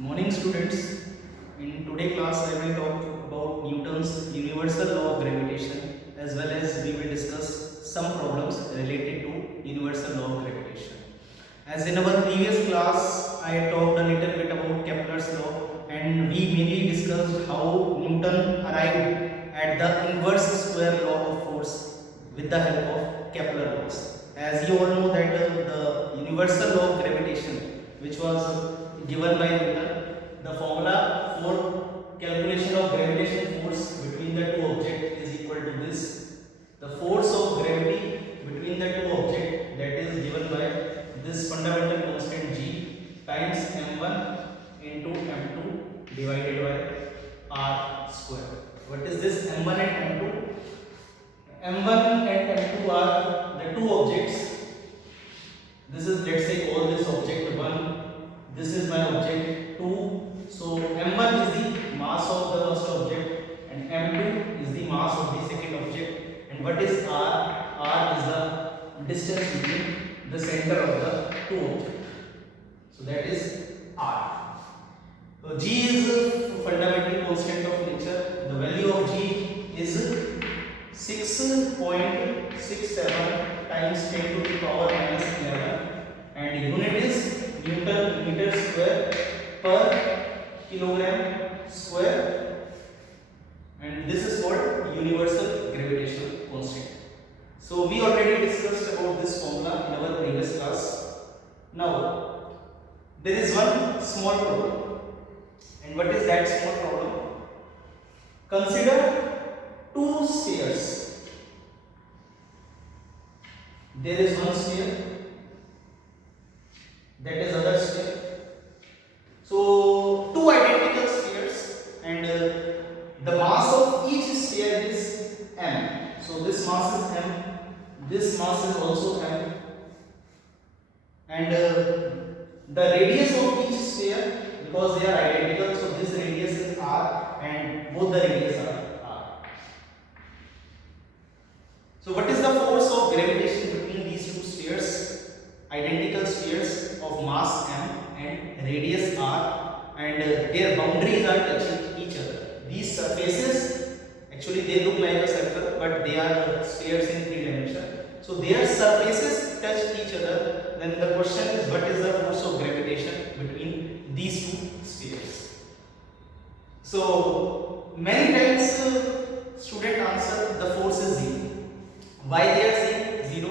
Morning students. In today class I will talk about Newton's universal law of gravitation, as well as we will discuss some problems related to universal law of gravitation. As in our previous class I talked a little bit about Kepler's law, and we mainly discussed how Newton arrived at the inverse square law of force with the help of Kepler laws. As you all know that the universal law of gravitation, which was given by Newton, the formula for calculation of gravitational force between the two objects is equal to this. The force of gravity between the two objects, that is given by this fundamental constant g times m1 into m2 divided by r square. What is this m1 and m2? m1 and m2 are the two objects. This is, let's say, call this object 1, this is my object 2. So m1 is the mass of the first object and m2 is the mass of the second object. And what is r? R is the distance between the center of the two objects. So that is r. So g is a fundamental constant of nature. The value of g is 6.67 times 10 to the power minus 11, and unit is Newton meter square per kilogram square, and this is called universal gravitational constant. So we already discussed about this formula in our previous class. Now there is one small problem, and what is that small problem? Consider two spheres. There is one sphere, that is other sphere. So two identical spheres, and the mass of each sphere is m. So this mass is m, this mass is also m, and the radius of each sphere, because they are identical, so this radius is r and both the radius are r. So what is the force of gravitation between these two spheres, identical spheres of mass m and radius r, and their boundaries are touching each other? These surfaces, actually they look like a circle, but they are spheres in 3 dimensions. So their surfaces touch each other. Then the question is, what is the force of gravitation between these two spheres? So many times student answer the force is 0. Why they are saying 0?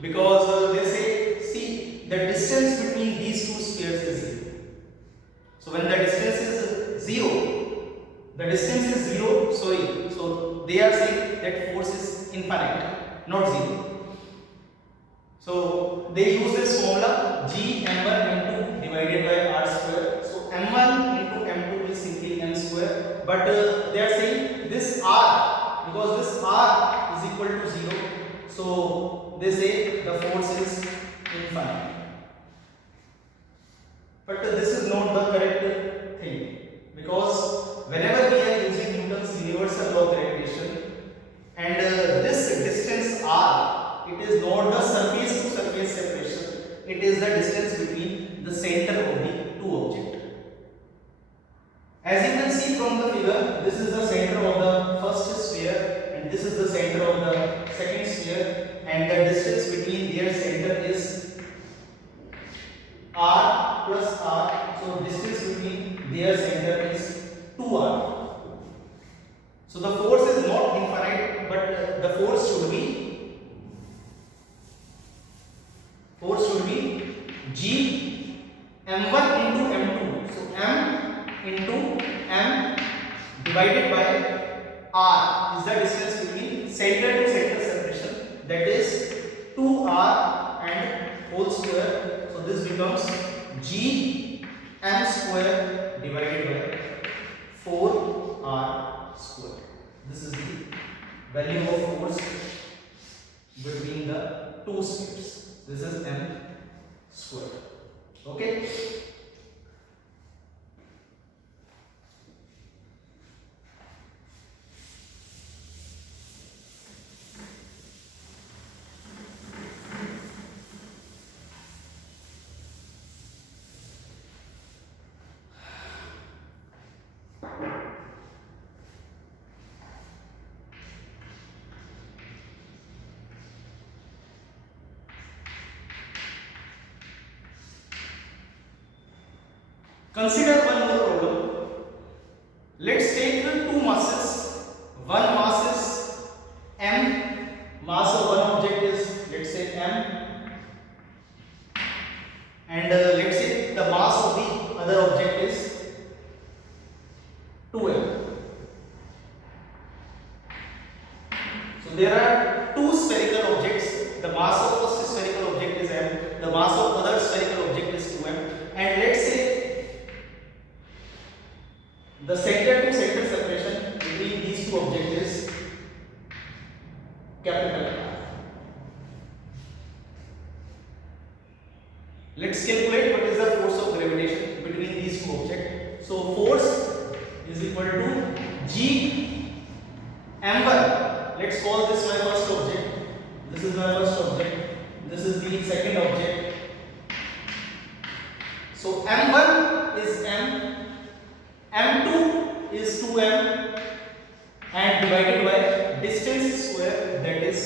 Because they say, see, the distance between these two spheres is 0. So when the distance is 0, the distance is 0, sorry, so they are saying that force is infinite, not 0. So they use this formula g m1 m2 divided by r square. So m1 into m2 is simply m square, but they are saying this r, because this r is equal to 0, so they say the force is infinite. But this is not the correct thing, because whenever we are using Newton's universal law of gravitation, and this distance r, it is not the surface to surface separation, it is the distance between the center of the two objects. As you can see from the figure, this is the center of the first sphere and this is the center of the second sphere, and the distance between their center is r plus r. So distance between their center is 2r. So the force is not infinite, but the force should be g m1 into m2. So m into m divided by r is the distance between center to center separation, that is 2r and whole square. So this becomes g m square divided by 4r square. This is the value of force between the two spheres. This is m square. Okay. Consider one more problem. Let's take two masses. One mass is m. Mass of one object is, let's say, m, and let's say the mass of the other object is 2m. So there are two spherical objects. The mass of first spherical object is m, the mass of other spherical object is 2m, and let's say the center to center separation between these two objects is capital R. Let's calculate what is the force of gravitation between these two objects. So force is equal to G m1. Let's call this my first object. This is my first object. This is the second object. So m1 is m, m2 is 2m, and divided by distance square, that is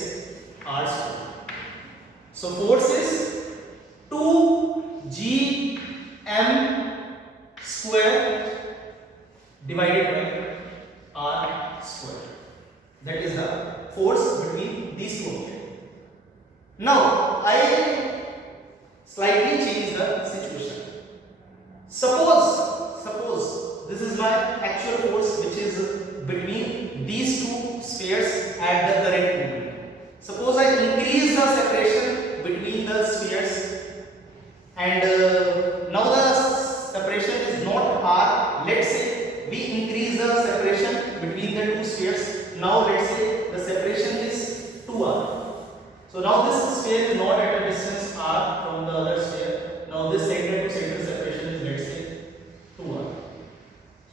r square. So force is 2gm square divided by r square. That is the force between these two objects. Now I slightly change the situation. Suppose this is my actual force which is between these two spheres at the current moment. Suppose I increase the separation between the spheres, and now the separation is not r. Let's say we increase the separation between the two spheres. Now let's say the separation is 2r. So now this sphere is not at a distance r from the other sphere. Now this center to center separation is, let's say, 2r.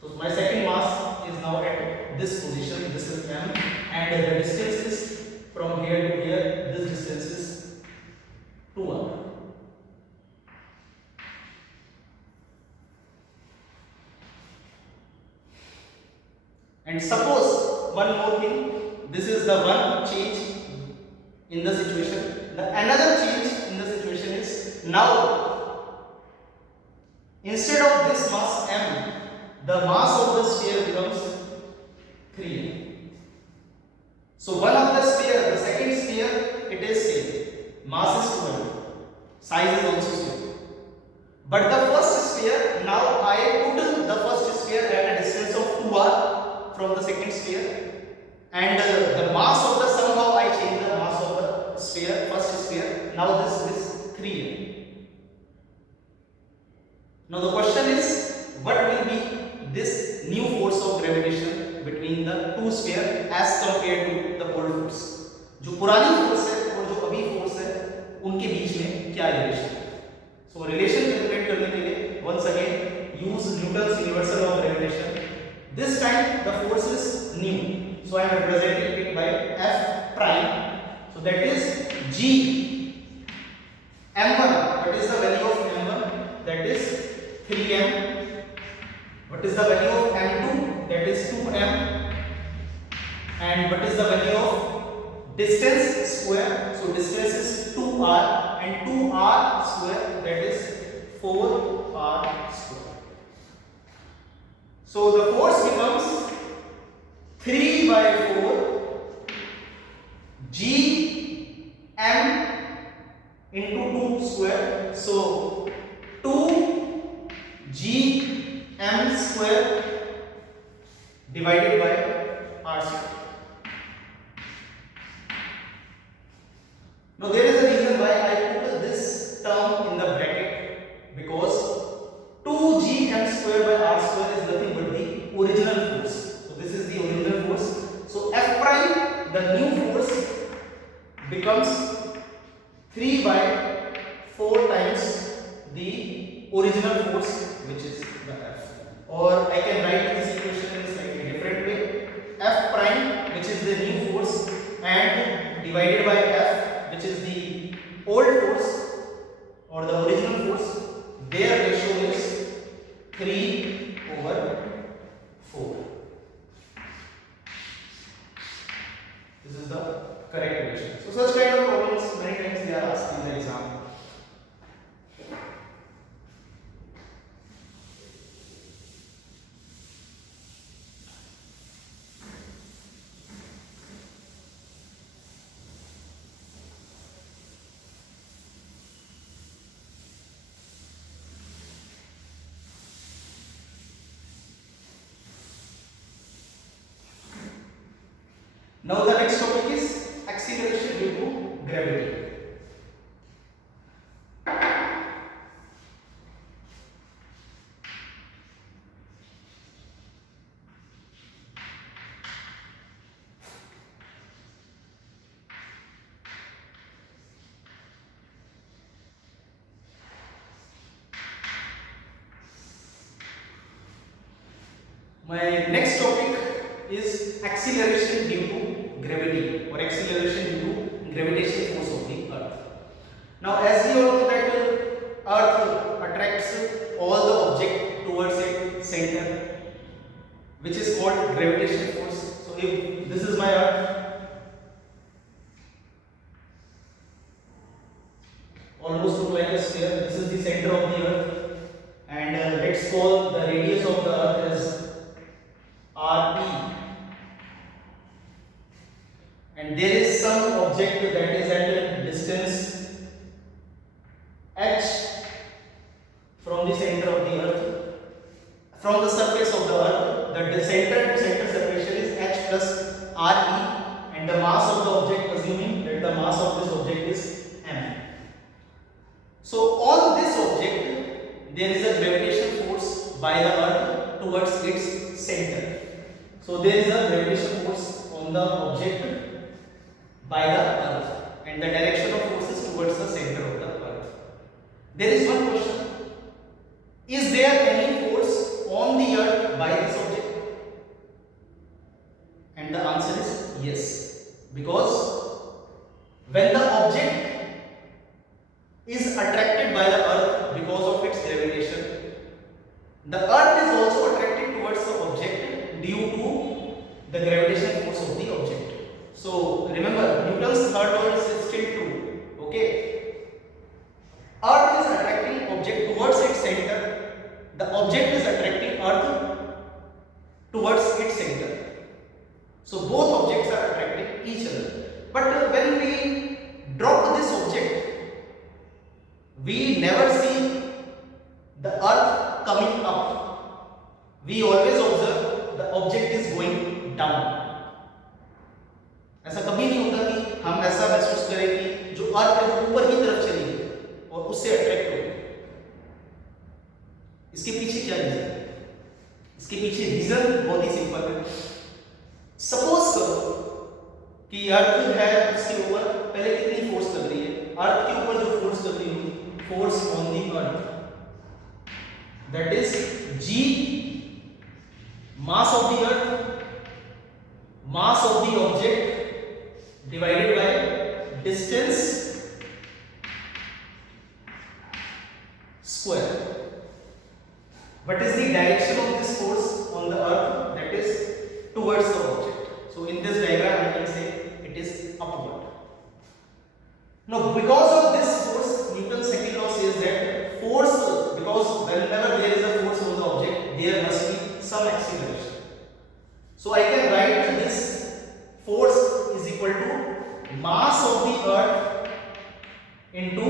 So my second mass is now at this position. This is m, and the distance is from here to here. This distance is 2r. And suppose one more thing. This is the one change in the situation. The another change in the situation is, now instead of this mass m, the mass of the sphere becomes 3m. So one of the sphere, the second sphere, it is same. Mass is 2m. Size is also same. But the first sphere, now I put the first sphere at a distance of 2r from the second sphere, and the mass of the, somehow I change the mass of the sphere, first sphere. Now this is 3m. Now the question is, what will be this new force of gravitation between the two sphere as compared to the old force? जो पुरानी force है और जो अभी force है, उनके बीच में क्या रिलेशन है? So relation calculate करने के लिए once again use Newton's universal law of gravitation. This time the force is new, so I am representing it by F prime. So that is G m1. What is the value of m1? That is 3m. What is the value of m2? That is 2m. And what is the value of distance square? So distance is 2r, and 2r square, that is 4r square. So the force becomes 3 by 4 g m into 2 square. So 2 g m square divided by r square. Now there is a reason why I put this term in the bracket, because 2gm square by r square is nothing but the original force. So this is the original force. So F prime, the new force, becomes 3 by 4 times the original force, which is the F. Or I can write this equation in a slightly different way. F prime, which is the new force, and divided by F, which is the old force or the original force, their ratio is 3/4. This is the correct relation. So such kind of problems many times they are asked in the exam. Now the next topic is acceleration due to gravity. My next topic is acceleration due to gravity or acceleration due to gravitational force of the earth. Now as we all know that earth attracts all the object towards its center, which is called gravitational force. So if this is my earth, almost look like a sphere, this is the center of the earth, and let's call the radius of the earth as RP, and there is some object that is at a distance h from the center of the earth, from the surface of the earth. The center to center separation is h plus RE, and the mass of the object, assuming that the mass of this object is m. So on this object there is a gravitational force by the earth towards its center. So there is a gravitational force on the object by the earth, and the direction of force is towards the center of the earth. There is one question: is there any force on the earth by this object? And the answer is yes, because when the object is attracted by the earth because of its gravitation, the earth is also attracted towards the object due to the gravitational force of the object. So remember, Newton's third law is still true. Okay, earth is attracting object towards its center, the object is attracting earth towards its center. So both objects are attracting each other. But when we drop this object, we never see the earth coming up. We always observe the object is going down. ऐसा कभी नहीं होता कि हम ऐसा महसूस करें कि जो अर्थ है वो ऊपर की तरफ चली गई और उससे अट्रैक्ट हो गई. इसके पीछे क्या रीजन है? इसके पीछे रीजन बहुत ही सिंपल है. सपोज करो कि अर्थ है, उसके ऊपर पहले कितनी फोर्स लग रही है? अर्थ के ऊपर जो फोर्स लग रही है, force on the earth, that is g, mass of the earth, mass of the object divided by distance square. What is the direction of this force on the earth? That is towards the object. So in this diagram I can say it is upward. Now because of this force, Newton's second law says that force, because whenever there is a force on the object, there must be some acceleration. So I can write this force is equal to mass of the earth into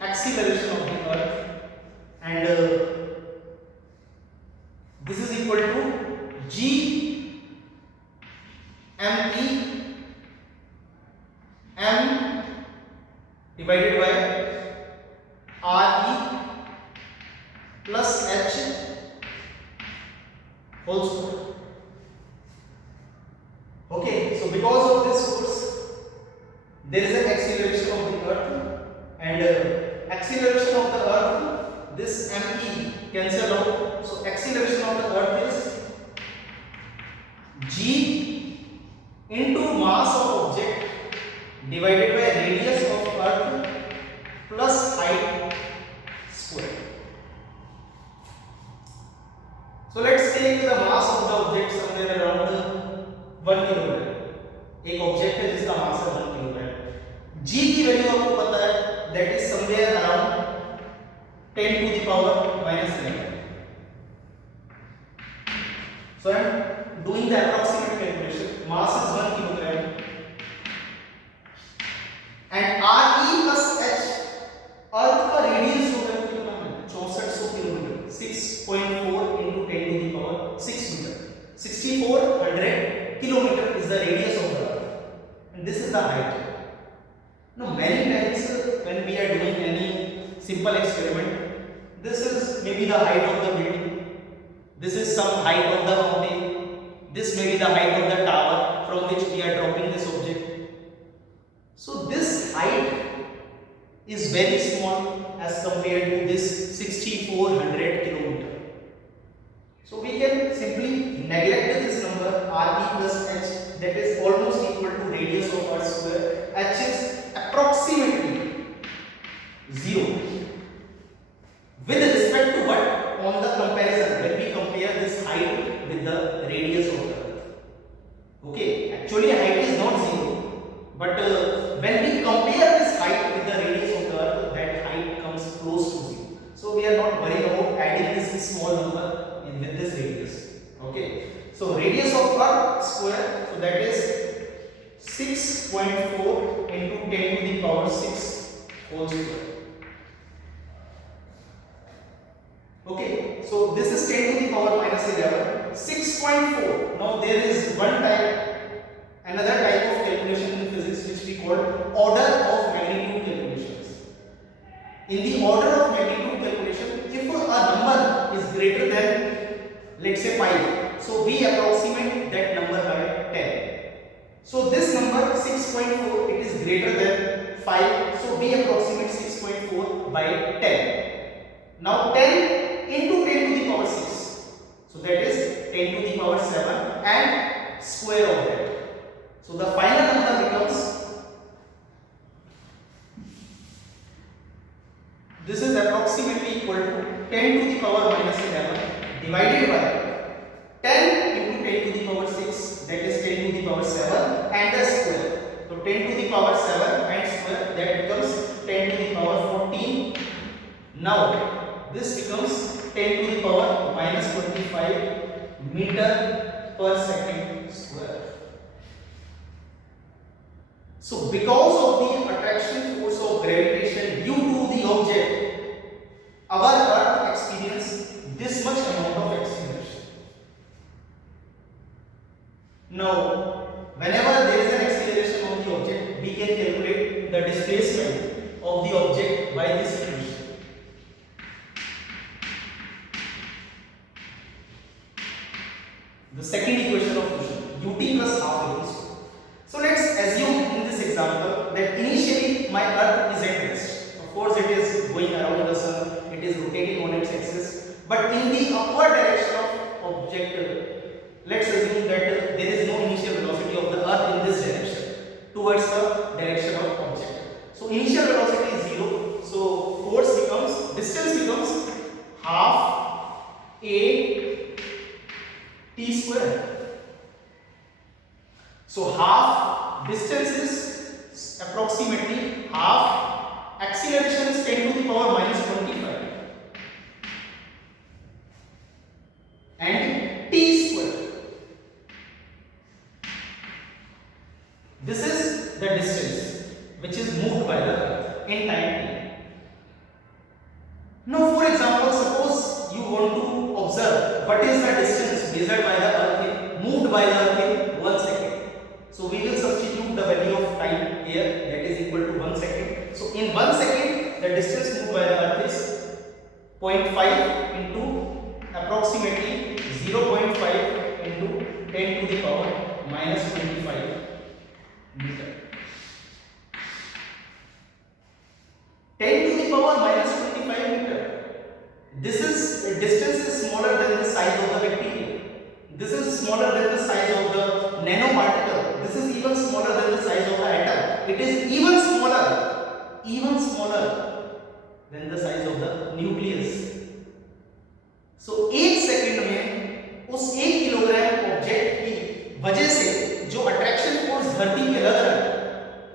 acceleration of the earth, and this is equal to g me m divided by re plus h whole square. Okay, so because of this force, there is an acceleration of the earth, and acceleration of the earth, this me cancel out. So acceleration of the earth is g into mass of object divided by radius of earth plus height square. So let's take the mass of the object somewhere around 1 kilogram. एक object है जिसका मास है 1 kilogram. g की value आपको पता है, that is somewhere around 10 to the power minus 11. So I am doing the approximate calculation. Mass is 1 kilogram, and Re plus h, earth का radius जो है कितना है? 6400 kilometre. 6.4 into 10 to the power 6 metre. 6400 kilometer is the radius of the earth. the height. Now many times when we are doing any simple experiment, this is maybe the height of the building, this is some height of the mountain, this may be the height of the tower from which we are dropping this object. So this height is very small as compared to this 6400 kilometer. So we can simply neglect this number RE plus h, that is almost equal to radius of earth square. H is approximately 0 with respect to what? On the comparison, when we compare this height with the radius of the earth. Okay, actually height is not 0, but when we compare this height with the radius of the earth, that height comes close to 0. So we are not worried about adding this small number with this radius. Okay, so radius of earth square, so that is 6.4 into 10 to the power 6 whole square. Okay, so this is 10 to the power minus 11. 6.4. Now there is another type of calculation in physics which we call order of magnitude calculations. In the order of magnitude calculation, if a number is greater than, let's say 5, so we approximate that number by 10. So this number 6.4, it is greater than 5, so we approximate 6.4 by 10. Now 10 into 10 to the power 6, so that is 10 to the power 7 and square of that. So the final number becomes, this is approximately equal to 10 to the power minus 11 divided by 10 into 10 to the power 6, that is 10 to the power 7 and the square. So 10 to the power 7 and square, that becomes 10 to the power 14. Now this becomes 10 to the power minus 25 meter per second square. So because of the attraction force of gravitation due to the object, our earth experiences this much amount of acceleration. Now whenever there is an acceleration of the object, we can calculate the displacement of the object by this equation. The second equation of motion, ut plus half mv². So let's assume in this example that initially my earth is at rest. Of course it is going around the sun, it is rotating on its axis, but in the upward direction of object, let's assume that there is no initial velocity of the earth in this direction towards the direction of object. So initial velocity is 0, so distance becomes half a t square. So half distance is approximately half, acceleration is 10 to the power minus 25 and t square. This is the distance which is moved by the earth in time t. Now for example, suppose you want to observe what is the distance measured by the earth moved by the earth in 1 second. So we will substitute the value of time here, that is equal to 1 second. So in 1 second the distance moved by the earth is 0.5 into approximately 0.5 into 10 to the power minus 25 meter. 10 to the power minus 25 meter. This distance is smaller than the size of the bacteria. This is smaller than the size of the nanoparticle. This is even smaller than the size of the atom. It is even smaller than the size of the nucleus. So 1 second में उस 1 kilogram object की वजह से जो attraction force धरती पे लग रहा है,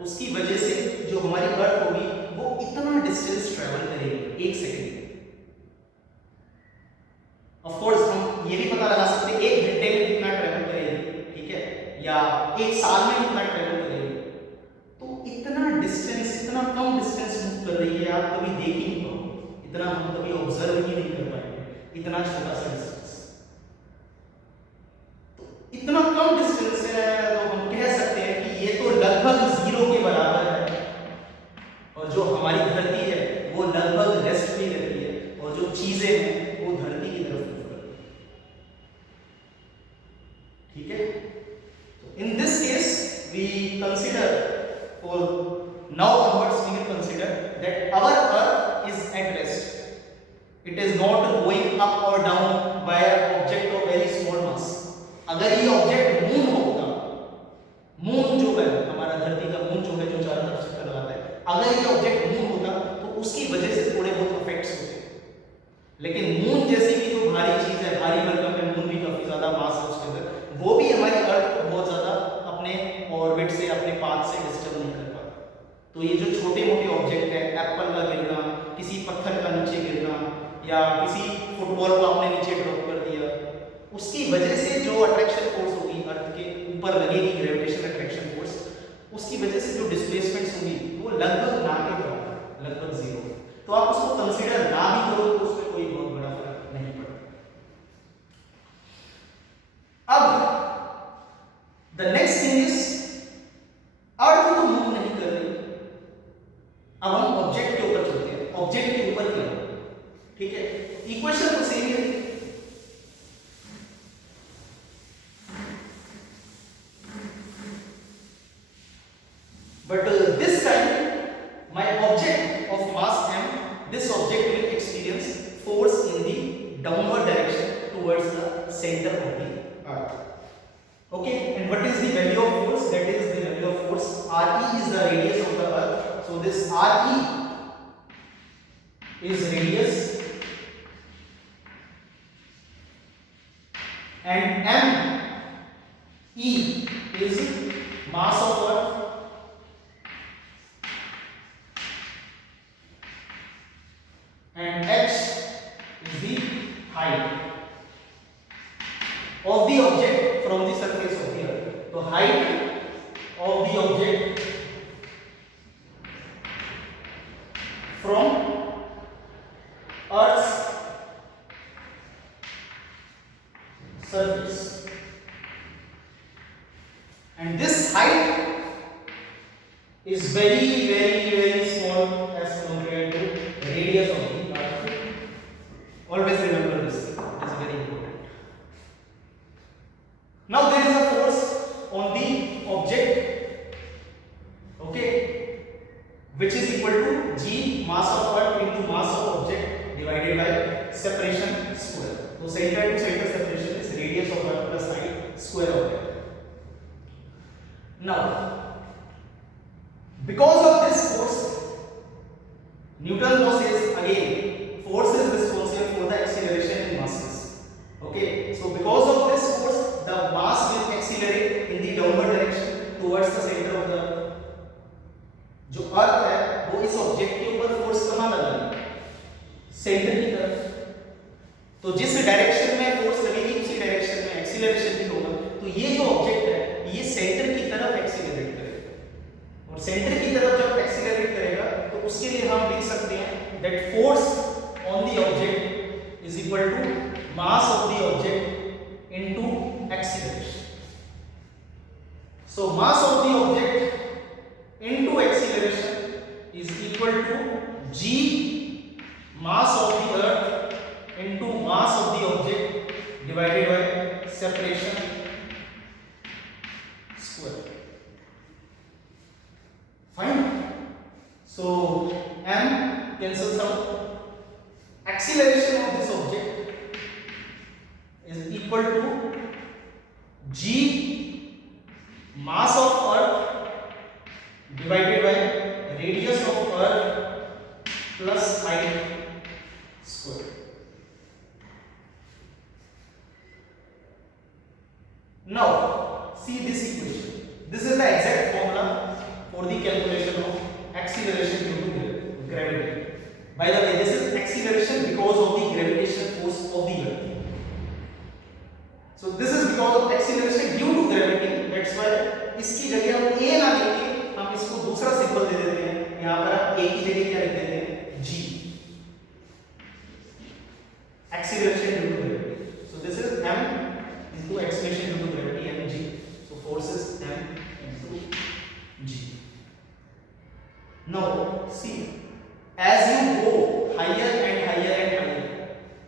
उसकी वजह से जो हमारी अर्थ होगी वो इतना डिस्टेंस ट्रेवल करेगी 1 सेकंड में. ऑफ कोर्स हम ये भी पता लगा सकते हैं 1 घंटे में कितना ट्रेवल करेगी, ठीक है, या 1 साल में कितना ट्रेवल करेगी. तो इतना डिस्टेंस, इतना कम डिस्टेंस मूव कर रही है, आप कभी देख ही नहीं पाओगे, इतना हम कभी ऑब्जर्व ही नहीं कर पाएंगे, इतना छोटा सा डिस्टेंस. तो इतना कम डिस्टेंस है तो हम कह सकते हैं कि ये तो लगभग 0 It is not going up or down by an object of very small mass. अगर ये ऑब्जेक्ट मून होता, मून जो है हमारा धरती का मून जो है जो चारों तरफ चक्कर लगाता है, अगर ये ऑब्जेक्ट मून होता तो उसकी वजह से थोड़े बहुत इफेक्ट्स होते, लेकिन मून जैसी की जो भारी चीज है, भारी भरकम है, मून भी काफी ज्यादा मास है उसके अंदर, वो भी हमारी अर्थ को बहुत ज्यादा अपने ऑर्बिट से, अपने पाथ से डिस्टर्ब नहीं कर पाता। तो ये जो छोटे मोटे ऑब्जेक्ट है, एप्पल का गिरना, किसी पत्थर का नीचे गिरना, या किसी फुटबॉल को आपने नीचे ड्रॉप कर दिया, उसकी वजह से जो अट्रैक्शन फोर्स होगी अर्थ के ऊपर लगेगी, ग्रेविटेशनल अट्रैक्शन फोर्स, उसकी वजह से जो डिस्प्लेसमेंट्स होंगी वो लगभग ना के बराबर, लगभग जीरो। तो आप उसको कंसीडर ना भी करो तो उसमें कोई बहुत बड़ा फर्क नहीं पड़ता। अब द नेक्स्ट थिंग इज, अर्थ तो मूव नहीं कर रही, अब हम ऑब्जेक्ट के ऊपर चलते हैं। ऑब्जेक्ट के ऊपर क्या, ठीक है, इक्वेशन तो सेम है, but this time my object of mass m, this object will experience force in the downward direction towards the center of the earth. Okay, and what is the value of force? That is the value of force, re is the radius of the earth, so this re is radius and m e is mass of earth and h is the height of the object from the surface of the earth. So height of the object from earth's surface, and this height is very small as compared to radius of the earth. Always remember this thing, it is very important. Now there is a force on the object, okay, which is equal to g mass of earth into mass of object divided by separation square. So center to center separation is radius of earth plus height square of it. Now because of this force, Newton's law says again force is responsible for the acceleration in masses. Okay, so because of this force the mass will accelerate in the downward direction towards the center of the earth. जो अर्थ है वो इस object के ऊपर force कहाँ लगाएगी, centre की तरफ। तो जिस डायरेक्शन में फोर्स लगेगी उसी डायरेक्शन में एक्सीलरेशन भी होगा। तो ये जो ऑब्जेक्ट है ये सेंटर की तरफ एक्सीलरेट करेगा, और सेंटर की तरफ जब एक्सीलरेट करेगा तो उसके लिए हम लिख सकते हैं that force on the object is equal to mass of the object into acceleration. So mass of the object into acceleration is equal to g mass of the earth into mass of the object divided by separation square. Fine. So m cancels out. Acceleration of this object is equal to g mass of earth divided by radius of earth plus height square. Now see this equation. This is the exact formula for the calculation of acceleration due to gravity. By the way, this is acceleration because of the gravitational force of the earth. So this is because of acceleration due to gravity. That's why इसकी जगह हम a ना लिख के हम इसको दूसरा symbol दे देते हैं। यहाँ पर हम a की जगह क्या लिख देते हैं, g, acceleration due to gravity. So this is m into acceleration due to gravity, mg. So force is m into g. Now see, as you go higher and higher,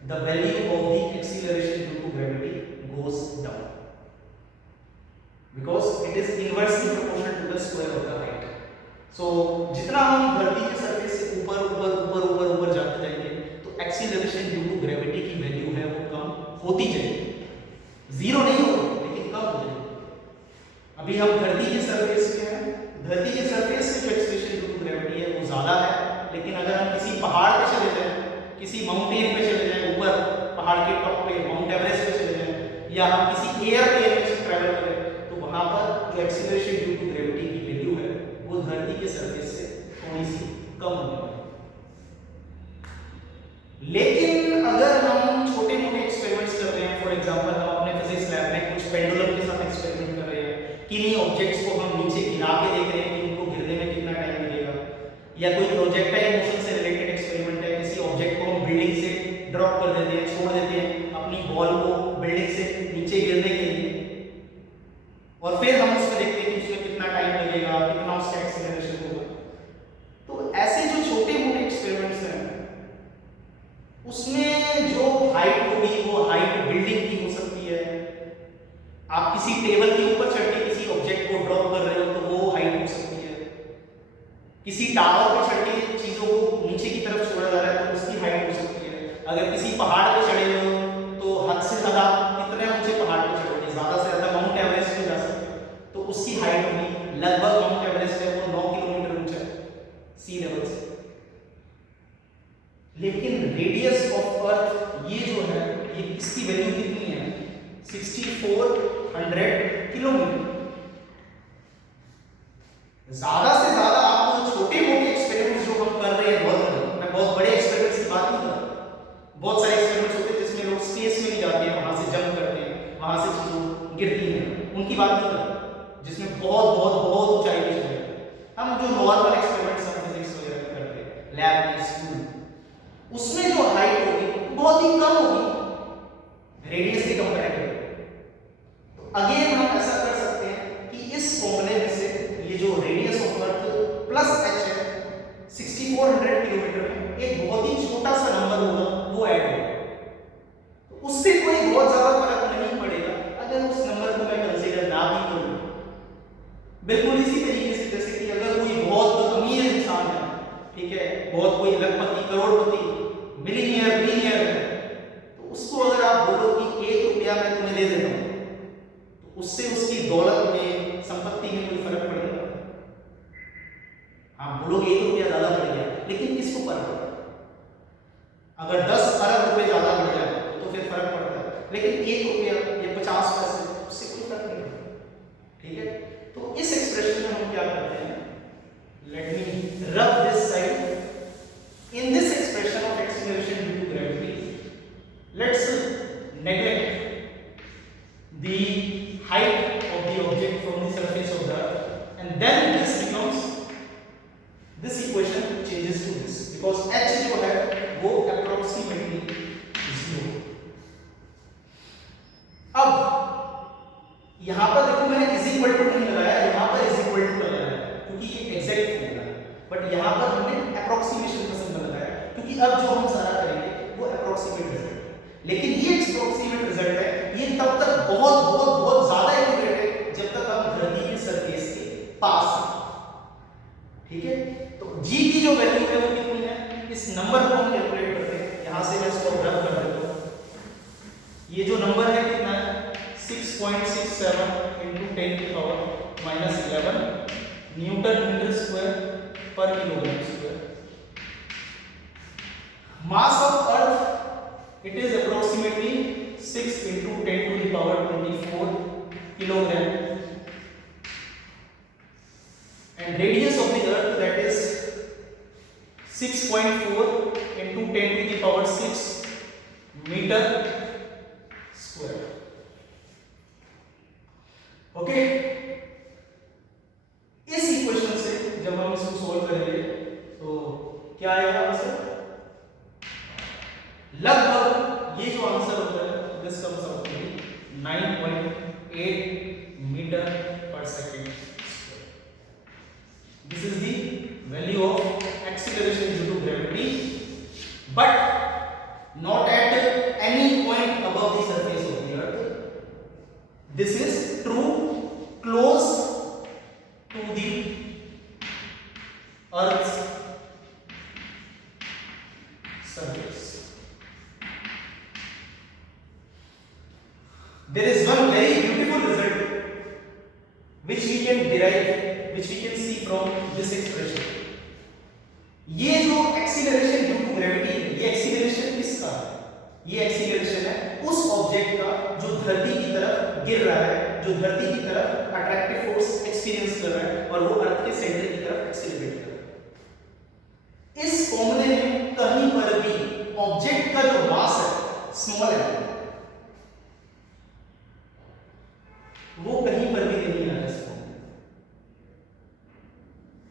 the value of the acceleration due to gravity goes down because it is inversely proportional to the square of the height. So जितना हम धरती के surface से ऊपर ऊपर ऊपर ऊपर ऊपर जाते जाएंगे तो एक्सीलरेशन ड्यू टू ग्रेविटी की वैल्यू है वो कम होती जाएगी, जीरो नहीं होगी लेकिन कम हो जाएगी। अभी हम धरती के सरफेस पे हैं, धरती के सरफेस पे जो एक्सीलरेशन ड्यू टू ग्रेविटी है वो ज्यादा है, लेकिन अगर हम किसी पहाड़ पे चले जाएं, किसी माउंटेन पे चले जाएं, ऊपर पहाड़ के टॉप पे माउंट एवरेस्ट पे चले जाएं, या हम किसी एयरप्लेन में ट्रैवल करें, तो वहां पर जो एक्सीलरेशन ड्यू टू ग्रेविटी की वैल्यू है वो धरती के सरफेस से थोड़ी सी कम होगी। लेकिन अगर हम छोटे मोटे एक्सपेरिमेंट्स कर रहे हैं, फॉर एग्जांपल हम अपने फिजिक्स लैब में कुछ पेंडुलम के साथ एक्सपेरिमेंट कर रहे हैं, किन्हीं ऑब्जेक्ट्स को हम नीचे गिरा के देख रहे हैं कि उनको गिरने में कितना टाइम लगेगा, या कोई प्रोजेक्टाइल मोशन से रिलेटेड एक्सपेरिमेंट है, किसी ऑब्जेक्ट को हम बिल्डिंग से ड्रॉप कर देते हैं, छोड़ देते हैं अपनी बॉल को बिल्डिंग से नीचे गिरने के लिए, और फिर हम उसमें देखते हैं कि उसमें कितना टाइम लगेगा, कितना उसका एक्सीलरेशन होगा। तो ऐसे जो छोटे मोटे एक्सपेरिमेंट्स हैं उसमें जो हाइट होगी वो हाइट बिल्डिंग की हो सकती है। आप किसी टेबल के ऊपर चढ़ के किसी ऑब्जेक्ट को ड्रॉप कर रहे हो तो वो हाइट हो सकती है, किसी टावर पे चढ़ के चीजों को नीचे की तरफ छोड़ा जा रहा है तो उसकी हाइट हो सकती है। अगर किसी पहाड़ पे चढ़े हुए हो तो हद से ज्यादा कितने ऊंचे पहाड़ पे चढ़ोगे, ज्यादा से ज्यादा माउंट एवरेस्ट पे जा सकते हो, तो उसकी हाइट होगी लगभग, माउंट एवरेस्ट है वो 9 किलोमीटर ऊंचा है सी लेवल से। लेकिन रेडियस ऑफ अर्थ ये जो है ये इसकी वैल्यू कितनी है, 6400 किलोमीटर। ज्यादा से ज्यादा आपको छोटे मोटे एक्सपेरिमेंट्स जो हम कर रहे हैं नॉर्मल, मैं बहुत बड़े एक्सपेरिमेंट्स की बात नहीं कर रहा, बहुत सारे एक्सपेरिमेंट्स होते हैं जिसमें लोग स्पेस में भी जाते हैं, वहां से जंप करते हैं, वहां से चीजें गिरती हैं, उनकी बात नहीं कर रहा, जिसमें बहुत बहुत बहुत ऊंचाई पे चले जाते हैं। हम जो नॉर्मल एक्सपेरिमेंट्स हम फिजिक्स वगैरह में करते हैं लैब में, स्कूल, उसमें जो हाइट होगी बहुत ही कम होगी रेडियस के कंपैरेटिव। तो अगेन हम ऐसा कर सकते हैं कि इस फॉर्मूले में से ये जो radius of earth plus h है 6400 किलोमीटर में एक बहुत ही छोटा सा नंबर होगा वो ऐड होगा, तो उससे कोई बहुत ज्यादा फर्क नहीं पड़ेगा अगर उस नंबर को मैं कंसीडर ना भी करूं। बिल्कुल इसी तरीके से जैसे कि अगर कोई बहुत अमीर इंसान है, ठीक है, बहुत कोई लखपति करोड़पति मिलीनियर बिलियनियर है, तो उसको अगर आप बोलो कि 1 रुपया मैं तुम्हें दे देता हूं, तो उससे उसकी दौलत में, संपत्ति में कोई फर्क पड़ेगा? आप बोलोगे 1 रुपया ज्यादा बढ़ गया, लेकिन किसको फर्क पड़ता है? अगर 10 अरब रुपए ज्यादा बढ़ जाए तो फिर फर्क पड़ता है, लेकिन 1 रुपया या 50 पैसे उससे कोई फर्क नहीं पड़ता, ठीक है। तो इस एक्सप्रेशन में हम क्या करते हैं, let me rub this side in this expression of acceleration due to gravity, let's neglect the height of the object from the surface of the earth, and then this equation changes to this, because h जो है वो approximately 0। अब यहां पर देखो मैंने is equal to नहीं लगाया, यहां पर इज इक्वल टू लगाया क्योंकि ये एग्जैक्ट फॉर्मूला है, बट यहां पर हमने अप्रोक्सीमेशन क्योंकि अब जो हम सारा करेंगे वो अप्रोक्सीमेट रिजल्ट है। लेकिन ये अप्रोक्सीमेट रिजल्ट है, ये तब तक बहुत बहुत बहुत ज्यादा एक्यूरेट है जब तक हम धरती के सरफेस के पास हैं, ठीक है। तो g की जो वैल्यू है वो कितनी है, इस नंबर को हम कैलकुलेट करते हैं, यहां से मैं इसको रब कर देता हूं। ये जो नंबर है कितना है, 6.67 × 10⁻⁻11 न्यूटन मीटर स्क्वायर पर kilogram square. Mass of Earth, it is approximately 6 × 10⁻24 kilogram, and radius of the Earth, that is 6.4 × 10⁻6 meter square। Okay, इस इक्वेशन से जब हम इसको सोल्व करेंगे तो क्या आएगा आंसर, लगभग ये जो आंसर होता है this comes out to be 9.8 metre per second. This is the value of acceleration due to gravity, but not at any point above the surface of the earth. This is true close to the earth surface. there is one very beautiful result which we can derive, which we can see from this expression. ये जो acceleration due to gravity है, ये acceleration किसका है? ये acceleration है उस object का जो धरती की तरफ गिर रहा है, जो धरती की तरफ अट्रैक्टिव फोर्स एक्सपीरियंस कर रहा है और वो अर्थ के सेंटर की तरफ एक्सीलरेट कर रहा है। इस फॉर्मूले में कहीं पर भी ऑब्जेक्ट का जो मास है स्मॉल है, वो कहीं पर भी नहीं आ रहा है।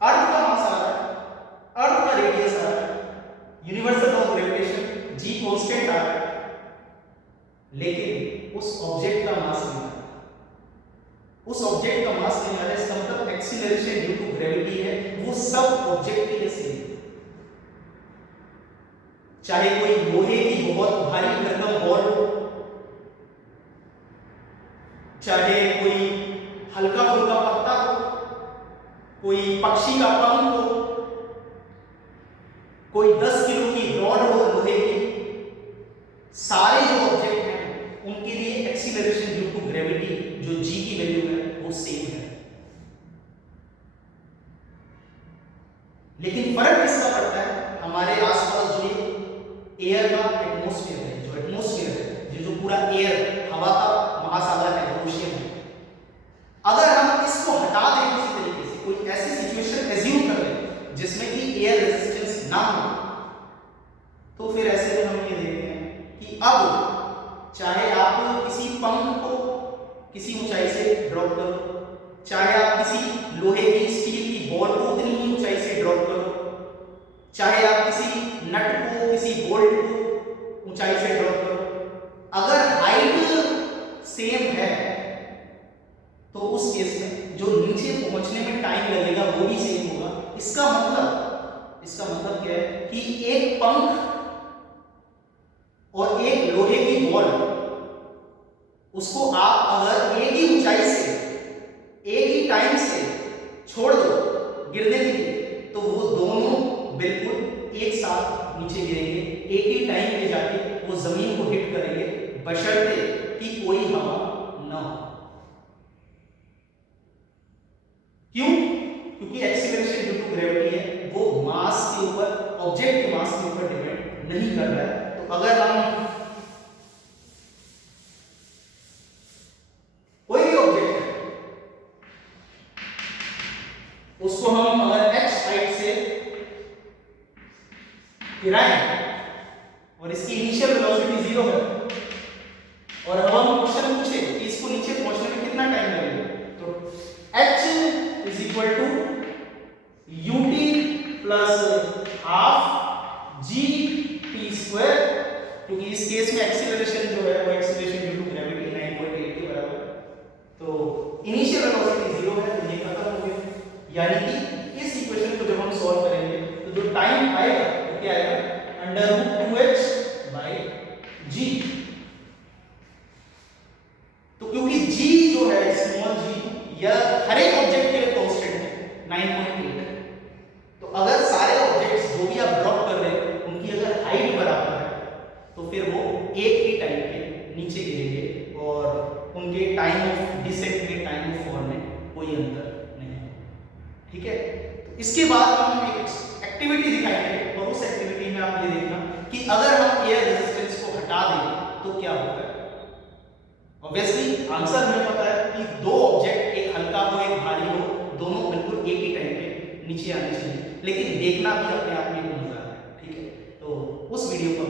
अर्थ का मास आ रहा है, अर्थ का रेडियस आ रहा है, universal law of gravitation G constant आ रहा है, लेकिन उस ऑब्जेक्ट का मास नहीं आ रहा। उस ऑब्जेक्ट का मास नहीं आ रहा, इसका मतलब एक्सीलरेशन ड्यू टू ग्रेविटी है वो सब ऑब्जेक्ट के लिए सेम है। चाहे कोई लोहे की बहुत भारी भरकम बॉल हो, चाहे कोई हल्का फुल्का पत्ता हो, कोई पक्षी का पंख हो, कोई 10 किलो की रॉड हो लोहे की, सारे जो ऑब्जेक्ट हैं उनके लिए एक्सीलरेशन ड्यू टू ग्रेविटी जो जी की वैल्यू है वो सेम है। लेकिन फर्क किसका पड़ता है? हमारे आसपास जो एयर का एटमॉस्फेयर है, जो एटमॉस्फेयर है, ये जो पूरा एयर हवा का महासागर है, ओशियन है, अगर हम इसको हटा दें किसी तरीके से, कोई ऐसी सिचुएशन एज्यूम कर लें जिसमें कि एयर रेजिस्टेंस ना हो, तो फिर ऐसे में हम ये देखते हैं कि अब चाहे आप किसी पंख को किसी ऊंचाई से ड्रॉप करो, चाहे आप किसी लोहे की स्टील की बॉल को उतनी ही ऊंचाई से ड्रॉप करो, चाहे आप किसी नट को किसी बोल्ट को ऊंचाई से ड्रॉप करो, अगर हाइट सेम है तो उस केस में जो नीचे पहुंचने में टाइम लगेगा वो भी सेम होगा। इसका मतलब क्या है कि एक पंख और एक लोहे की बॉल, उसको आप अगर एक ही ऊंचाई से एक ही टाइम से छोड़ दो गिरने के लिए, तो वो दोनों बिल्कुल एक साथ नीचे गिरेंगे, एक ही टाइम पे जाके वो जमीन को हिट करेंगे, बशर्ते कि कोई हवा ना हो। क्यों? क्योंकि एक्सीलरेशन ड्यू टू ग्रेविटी है वो मास के ऊपर, ऑब्जेक्ट के मास के ऊपर डिपेंड नहीं कर रहा है। तो अगर हम कोई भी ऑब्जेक्ट है उसको हम अगर h हाइट से गिराएं और इसकी इनिशियल वेलोसिटी 0 है और अब हम क्वेश्चन पूछे कि इसको नीचे पहुंचने में कितना टाइम लगेगा, तो h is equal to ut plus half g t square, क्योंकि इस केस में एक्सीलरेशन जो है वो एक्सीलरेशन ड्यू टू ग्रेविटी 9.8 के बराबर है, तो इनिशियल वेलोसिटी 0 है, तो ये खत्म हो गया। यानी कि इस इक्वेशन को जब हम सॉल्व करेंगे तो जो टाइम आएगा वो क्या आएगा, √2h by g। तो क्योंकि g जो है स्मॉल g यह हर एक ऑब्जेक्ट के लिए कांस्टेंट है 9.8, तो अगर सारे ऑब्जेक्ट्स जो भी आप ड्रॉप कर रहे हैं उनकी अगर हाइट बराबर है तो फिर वो एक ही टाइम पे नीचे गिरेंगे और उनके टाइम ऑफ डिसेंट में, टाइम ऑफ फॉल में कोई अंतर नहीं है। ठीक है, तो इसके बाद हम एक एक्टिविटी दिखाएंगे और उस एक्टिविटी में आप ये देखना कि अगर हम एयर रेजिस्टेंस को हटा दें तो क्या होता है। ऑब्वियसली आंसर हमें पता है कि दो ऑब्जेक्ट, एक हल्का हो एक भारी हो, दोनों बिल्कुल एक ही टाइम पे नीचे आने चाहिए, लेकिन देखना भी अपने आप में मजा आता है। ठीक है, तो उस वीडियो को